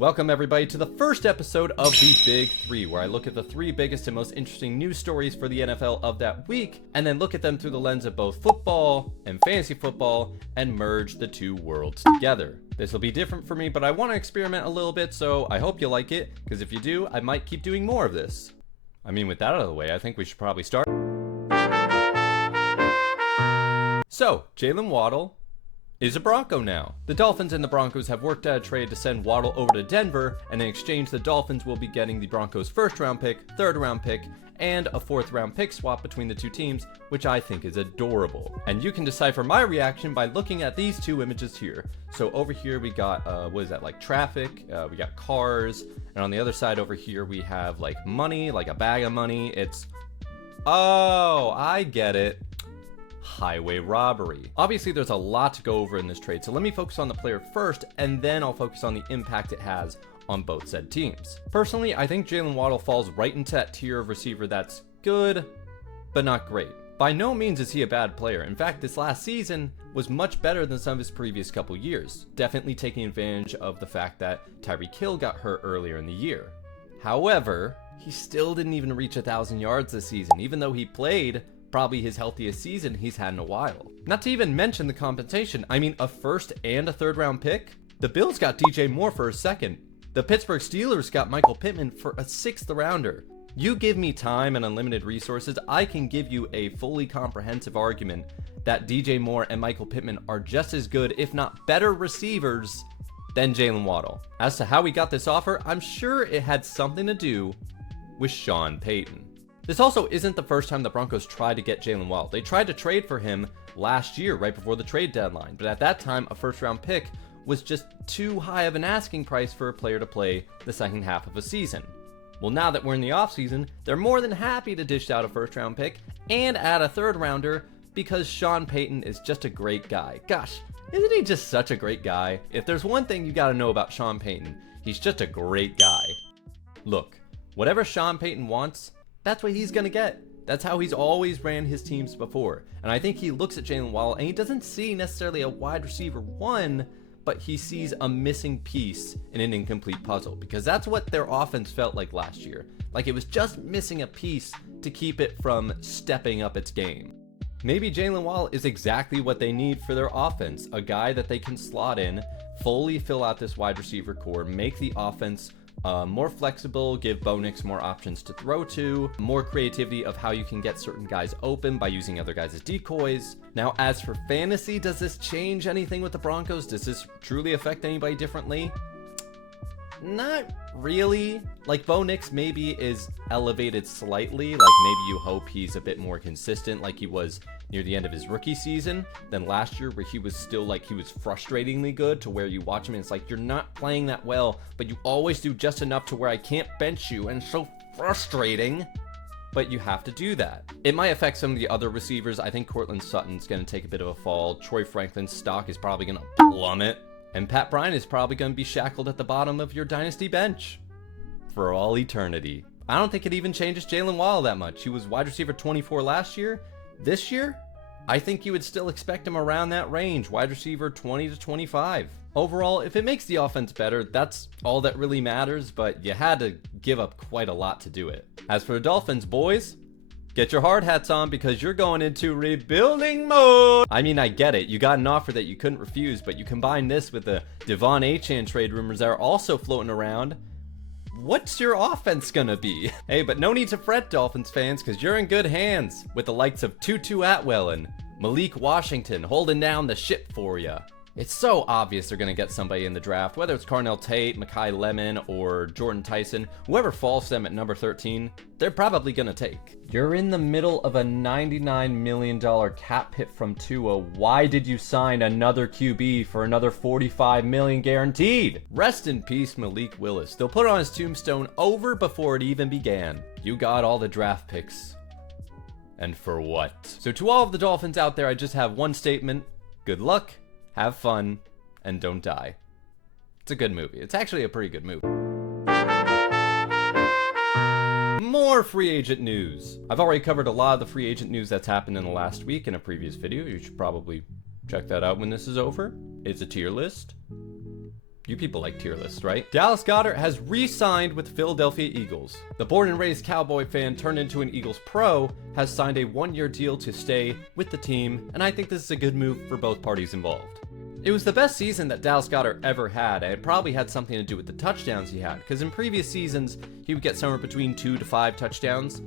Welcome everybody to the first episode of the Big Three, where I look at the three biggest and most interesting news stories for the NFL of that week, and then look at them through the lens of both football and fantasy football, and merge the two worlds together. This will be different for me, but I want to experiment a little bit, so I hope you like it, because if you do, I might keep doing more of this. I mean, with that out of the way, I think we should probably start. So, Jaylen Waddle is a Bronco now. The Dolphins and the Broncos have worked out a trade to send Waddle over to Denver, and in exchange the Dolphins will be getting the Broncos' first round pick, third round pick, and a fourth round pick swap between the two teams, which I think is adorable. And you can decipher my reaction by looking at these two images here. So over here we got, what is that, like traffic, we got cars, and on the other side over here we have like money, like a bag of money. It's, oh, I get it. Highway robbery. Obviously there's a lot to go over in this trade, so let me focus on the player first, and then I'll focus on the impact it has on both said teams. Personally, I think Jaylen Waddle falls right into that tier of receiver that's good, but not great. By no means is he a bad player. In fact, this last season was much better than some of his previous couple years, definitely taking advantage of the fact that Tyreek Hill got hurt earlier in the year. However, he still didn't even reach 1,000 yards this season, even though he played probably his healthiest season he's had in a while. Not to even mention the compensation. I mean, a first and a third round pick? The Bills got DJ Moore for a second. The Pittsburgh Steelers got Michael Pittman for a sixth rounder. You give me time and unlimited resources, I can give you a fully comprehensive argument that DJ Moore and Michael Pittman are just as good, if not better receivers than Jaylen Waddle. As to how we got this offer, I'm sure it had something to do with Sean Payton. This also isn't the first time the Broncos tried to get Jaylen Waddle. They tried to trade for him last year, right before the trade deadline, but at that time, a first-round pick was just too high of an asking price for a player to play the second half of a season. Well, now that we're in the offseason, they're more than happy to dish out a first-round pick and add a third-rounder because Sean Payton is just a great guy. Gosh, isn't he just such a great guy? If there's one thing you gotta know about Sean Payton, he's just a great guy. Look, whatever Sean Payton wants, that's what he's gonna get. That's how he's always ran his teams before. And I think he looks at Jaylen Waddle and he doesn't see necessarily a wide receiver one, but he sees a missing piece in an incomplete puzzle, because that's what their offense felt like last year. Like it was just missing a piece to keep it from stepping up its game. Maybe Jaylen Waddle is exactly what they need for their offense. A guy that they can slot in, fully fill out this wide receiver core, make the offense more flexible, give Bo Nix more options to throw to, more creativity of how you can get certain guys open by using other guys as decoys. Now, as for fantasy, does this change anything with the Broncos? Does this truly affect anybody differently? Not really. Like, Bo Nix maybe is elevated slightly, like maybe you hope he's a bit more consistent like he was near the end of his rookie season than last year, where he was still like, he was frustratingly good to where you watch him and it's like, you're not playing that well, but you always do just enough to where I can't bench you, and it's so frustrating. But you have to do that. It might affect some of the other receivers. I think Courtland Sutton's going to take a bit of a fall. Troy Franklin's stock is probably going to plummet. And Pat Bryant is probably going to be shackled at the bottom of your dynasty bench for all eternity. I don't think it even changes Jaylen Waddle that much. He was wide receiver 24 last year. This year, I think you would still expect him around that range, wide receiver 20 to 25. Overall, if it makes the offense better, that's all that really matters, but you had to give up quite a lot to do it. As for the Dolphins, boys, get your hard hats on, because you're going into rebuilding mode. I mean, I get it. You got an offer that you couldn't refuse, but you combine this with the Devon Achane trade rumors that are also floating around. What's your offense gonna be? Hey, but no need to fret, Dolphins fans, because you're in good hands with the likes of Tutu Atwell and Malik Washington holding down the ship for you. It's so obvious they're going to get somebody in the draft, whether it's Carnell Tate, Mekhi Lemon, or Jordan Tyson. Whoever falls to them at number 13, they're probably going to take. You're in the middle of a $99 million cap hit from Tua. Why did you sign another QB for another $45 million guaranteed? Rest in peace, Malik Willis. They'll put it on his tombstone over before it even began. You got all the draft picks. And for what? So to all of the Dolphins out there, I just have one statement. Good luck. Have fun, and don't die. It's a good movie. It's actually a pretty good movie. More free agent news. I've already covered a lot of the free agent news that's happened in the last week in a previous video. You should probably check that out when this is over. It's a tier list. You people like tier lists, right? Dallas Goedert has re-signed with the Philadelphia Eagles. The born and raised Cowboy fan turned into an Eagles pro has signed a 1-year deal to stay with the team, and I think this is a good move for both parties involved. It was the best season that Dallas Goedert ever had, and it probably had something to do with the touchdowns he had, because in previous seasons, he would get somewhere between 2 to 5 touchdowns.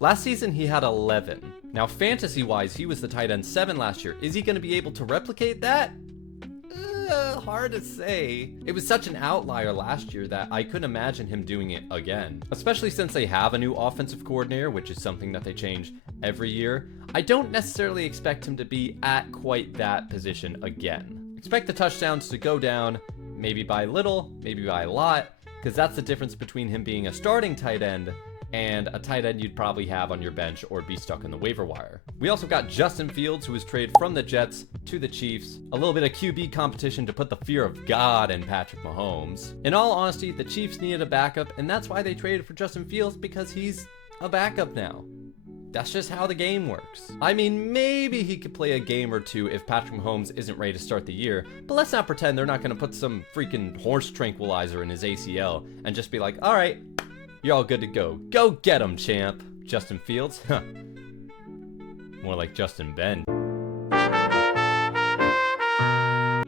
Last season, he had 11. Now, fantasy-wise, he was the tight end 7 last year. Is he going to be able to replicate that? Hard to say. It was such an outlier last year that I couldn't imagine him doing it again. Especially since they have a new offensive coordinator, which is something that they change every year. I don't necessarily expect him to be at quite that position again. Expect the touchdowns to go down, maybe by little, maybe by a lot, because that's the difference between him being a starting tight end and a tight end you'd probably have on your bench or be stuck on the waiver wire. We also got Justin Fields, who was traded from the Jets to the Chiefs. A little bit of QB competition to put the fear of God in Patrick Mahomes. In all honesty, the Chiefs needed a backup, and that's why they traded for Justin Fields, because he's a backup now. That's just how the game works. I mean, maybe he could play a game or two if Patrick Mahomes isn't ready to start the year, but let's not pretend they're not going to put some freaking horse tranquilizer in his ACL and just be like, all right, you're all good to go. Go get him, champ. Justin Fields? Huh. More like Justin Ben.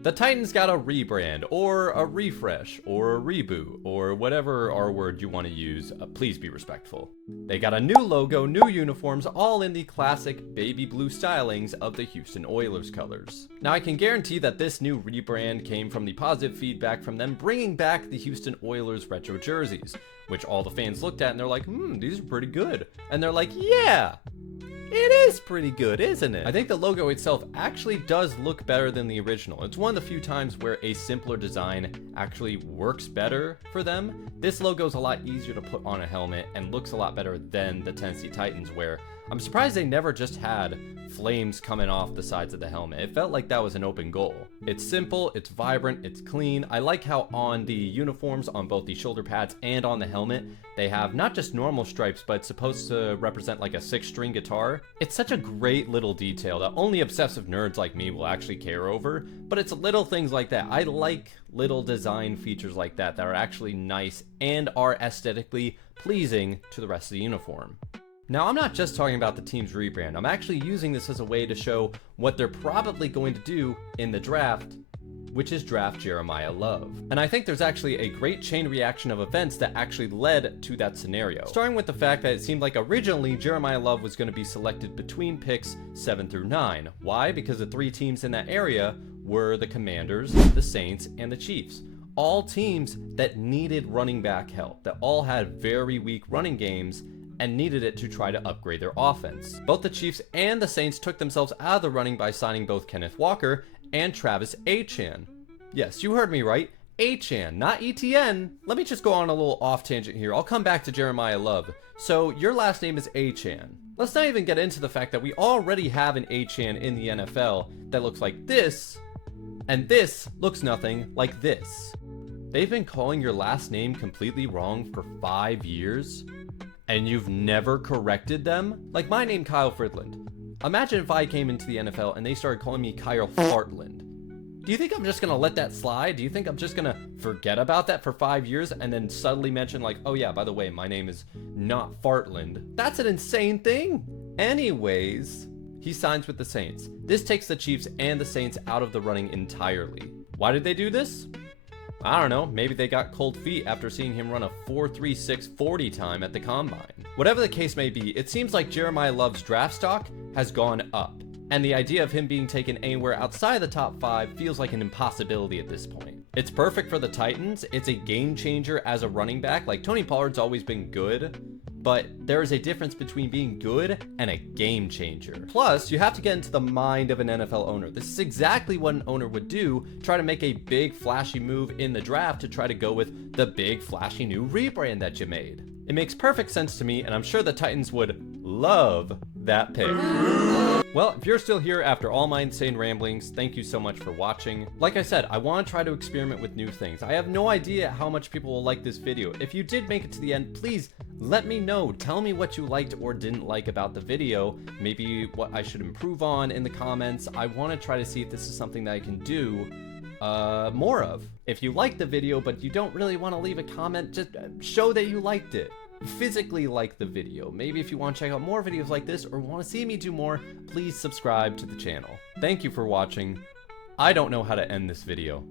The Titans got a rebrand, or a refresh, or a reboot, or whatever R word you want to use. Please be respectful. They got a new logo, new uniforms, all in the classic baby blue stylings of the Houston Oilers colors. Now, I can guarantee that this new rebrand came from the positive feedback from them bringing back the Houston Oilers retro jerseys, which all the fans looked at and they're like, these are pretty good. And they're like, yeah, it is pretty good, isn't it? I think the logo itself actually does look better than the original. It's one of the few times where a simpler design actually works better for them. This logo is a lot easier to put on a helmet and looks a lot better than the Tennessee Titans, where I'm surprised they never just had flames coming off the sides of the helmet. It felt like that was an open goal. It's simple, it's vibrant, it's clean. I like how on the uniforms, on both the shoulder pads and on the helmet, they have not just normal stripes, but it's supposed to represent like a 6-string guitar. It's such a great little detail that only obsessive nerds like me will actually care over, but it's little things like that. I like little design features like that that are actually nice and are aesthetically pleasing to the rest of the uniform. Now, I'm not just talking about the team's rebrand. I'm actually using this as a way to show what they're probably going to do in the draft, which is draft Jeremiah Love. And I think there's actually a great chain reaction of events that actually led to that scenario. Starting with the fact that it seemed like originally Jeremiah Love was going to be selected between picks 7 through 9. Why? Because the 3 teams in that area were the Commanders, the Saints, and the Chiefs. All teams that needed running back help, that all had very weak running games, and needed it to try to upgrade their offense. Both the Chiefs and the Saints took themselves out of the running by signing both Kenneth Walker and Travis Etienne. Yes, you heard me right. Etienne, not ETN. Let me just go on a little off tangent here. I'll come back to Jeremiah Love. So your last name is Etienne. Let's not even get into the fact that we already have an Etienne in the NFL that looks like this, and this looks nothing like this. They've been calling your last name completely wrong for 5 years? And you've never corrected them? Like my name, Kyle Fridland. Imagine if I came into the NFL and they started calling me Kyle Fartland. Do you think I'm just gonna let that slide? Do you think I'm just gonna forget about that for 5 years and then suddenly mention like, oh yeah, by the way, my name is not Fartland? That's an insane thing. Anyways, he signs with the Saints. This takes the Chiefs and the Saints out of the running entirely. Why did they do this? I don't know, maybe they got cold feet after seeing him run a 4.36 40 time at the combine. Whatever the case may be, it seems like Jeremiah Love's draft stock has gone up, and the idea of him being taken anywhere outside the top 5 feels like an impossibility at this point. It's perfect for the Titans. It's a game changer as a running back. Like, Tony Pollard's always been good, but there is a difference between being good and a game changer. Plus, you have to get into the mind of an NFL owner. This is exactly what an owner would do, try to make a big flashy move in the draft to try to go with the big flashy new rebrand that you made. It makes perfect sense to me, and I'm sure the Titans would love that pick. Well, if you're still here after all my insane ramblings, thank you so much for watching. Like I said, I want to try to experiment with new things. I have no idea how much people will like this video. If you did make it to the end, please let me know. Tell me what you liked or didn't like about the video. Maybe what I should improve on in the comments. I want to try to see if this is something that I can do more of. If you liked the video but you don't really want to leave a comment, just show that you liked it. Physically like the video. Maybe if you want to check out more videos like this or want to see me do more, please subscribe to the channel. Thank you for watching. I don't know how to end this video.